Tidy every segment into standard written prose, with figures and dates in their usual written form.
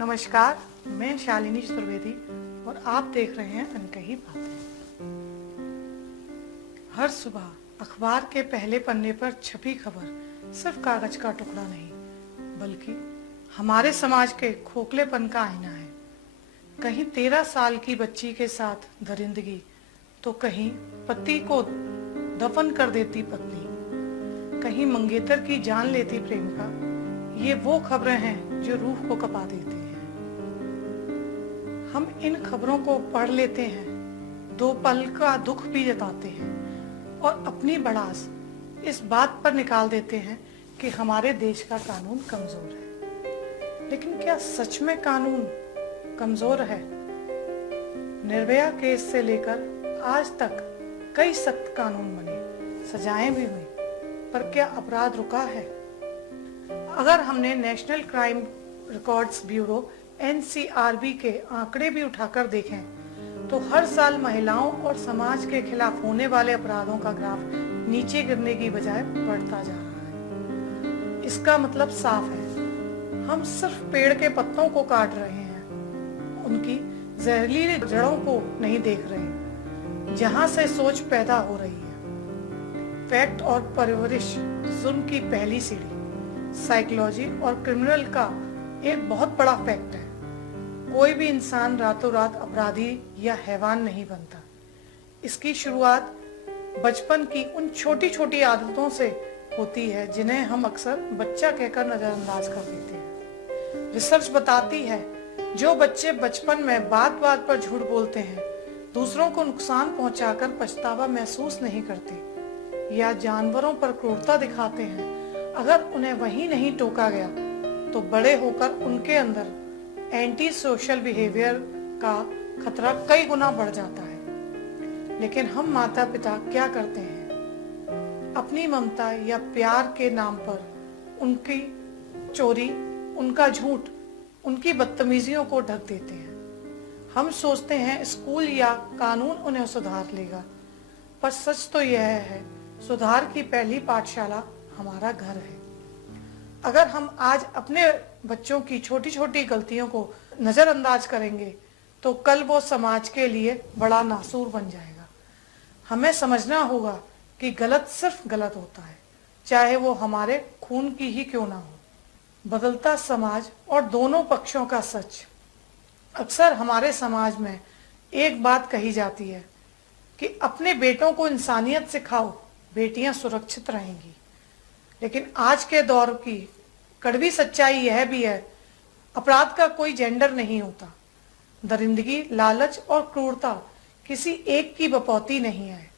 नमस्कार, मैं शालिनी चतुर्वेदी और आप देख रहे हैं अनकही बातें। हर सुबह अखबार के पहले पन्ने पर छपी खबर सिर्फ कागज का टुकड़ा नहीं, बल्कि हमारे समाज के खोखलेपन का आईना है। कहीं 13 साल की बच्ची के साथ दरिंदगी, तो कहीं पति को दफन कर देती पत्नी, कहीं मंगेतर की जान लेती प्रेमिका। ये वो खबरें हैं जो रूह को कपा देती हैं। हम इन खबरों को पढ़ लेते हैं, दो पल का दुख भी जताते हैं और अपनी भड़ास इस बात पर निकाल देते हैं कि हमारे देश का कानून कमजोर है। लेकिन क्या सच में कानून कमजोर है? निर्भया केस से लेकर आज तक कई सख्त कानून बने, सजाएं भी हुई, पर क्या अपराध रुका है? अगर हमने national crime records bureau NCRB के आंकड़े भी उठाकर देखें तो हर साल महिलाओं और समाज के खिलाफ होने वाले अपराधों का ग्राफ नीचे गिरने की बजाय बढ़ता जा रहा है। इसका मतलब साफ है, हम सिर्फ पेड़ के पत्तों को काट रहे हैं, उनकी जहरीली जड़ों को नहीं देख रहे, जहां से सोच पैदा हो रही है। फैक्ट और परवरिश जुल्म की पहली सीढ़ी। साइकोलॉजी और क्रिमिनल का एक बहुत बड़ा फैक्ट है। कोई भी इंसान रातों रात अपराधी या हैवान नहीं बनता। इसकी शुरुआत बचपन की उन छोटी छोटी आदतों से होती है जिन्हें हम अक्सर बच्चा कहकर नजरअंदाज कर देते हैं। रिसर्च बताती है, जो बच्चे बचपन में बात बात पर झूठ बोलते हैं, दूसरों को नुकसान पहुंचाकर पछतावा महसूस नहीं करते या जानवरों पर क्रूरता दिखाते हैं, अगर उन्हें वहीं नहीं टोका गया तो बड़े होकर उनके अंदर एंटी सोशल बिहेवियर का खतरा कई गुना बढ़ जाता है। लेकिन हम माता पिता क्या करते हैं? अपनी ममता या प्यार के नाम पर उनकी चोरी, उनका झूठ, उनकी बदतमीजियों को ढक देते हैं। हम सोचते हैं स्कूल या कानून उन्हें सुधार लेगा, पर सच तो यह है, सुधार की पहली पाठशाला हमारा घर है। अगर हम आज अपने बच्चों की छोटी छोटी गलतियों को नजरअंदाज करेंगे तो कल वो समाज के लिए बड़ा नासूर बन जाएगा। हमें समझना होगा कि गलत सिर्फ गलत होता है, चाहे वो हमारे खून की ही क्यों ना हो। बदलता समाज और दोनों पक्षों का सच। अक्सर हमारे समाज में एक बात कही जाती है कि अपने बेटों को इंसानियत सिखाओ, बेटियां सुरक्षित रहेंगी। लेकिन आज के दौर की कड़वी सच्चाई यह भी है, अपराध का कोई जेंडर नहीं होता। दरिंदगी, लालच और क्रूरता किसी एक की बपौती नहीं है।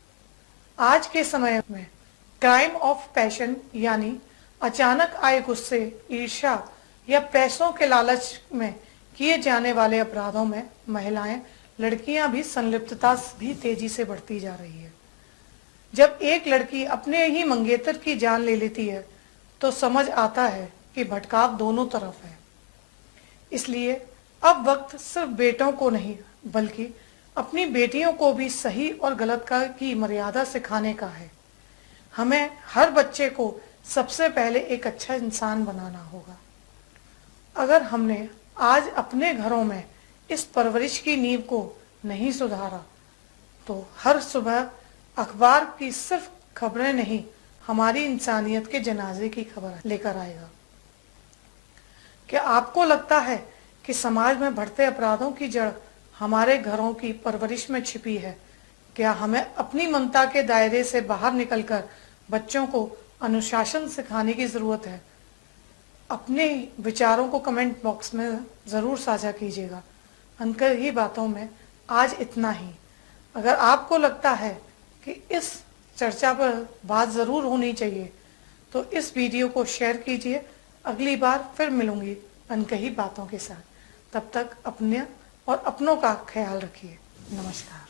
आज के समय में क्राइम ऑफ पैशन यानी अचानक आए गुस्से, ईर्ष्या या पैसों के लालच में किए जाने वाले अपराधों में महिलाएं, लड़कियां भी संलिप्तता भी तेजी से बढ़ती जा रही है। जब एक लड़की अपने ही मंगेतर की जान ले लेती है तो समझ आता है कि भटकाव दोनों तरफ है। इसलिए अब वक्त सिर्फ बेटों को नहीं, बल्कि अपनी बेटियों को भी सही और गलत की मर्यादा सिखाने का है। हमें हर बच्चे को सबसे पहले एक अच्छा इंसान बनाना होगा। अगर हमने आज अपने घरों में इस परवरिश की नींव को नहीं सुधारा तो हर सुबह अखबार की सिर्फ खबरें नहीं, हमारी इंसानियत के जनाजे की खबर लेकर आएगा। क्या आपको लगता है कि समाज में बढ़ते अपराधों की जड़ हमारे घरों की परवरिश में छिपी है? क्या हमें अपनी ममता के दायरे से बाहर निकलकर बच्चों को अनुशासन सिखाने की जरूरत है? अपने विचारों को कमेंट बॉक्स में जरूर साझा कीजिएगा। अनकही बातों में आज इतना ही। अगर आपको लगता है कि इस चर्चा पर बात जरूर होनी चाहिए तो इस वीडियो को शेयर कीजिए। अगली बार फिर मिलूंगी अनकही बातों के साथ। तब तक अपने और अपनों का ख्याल रखिए। नमस्कार।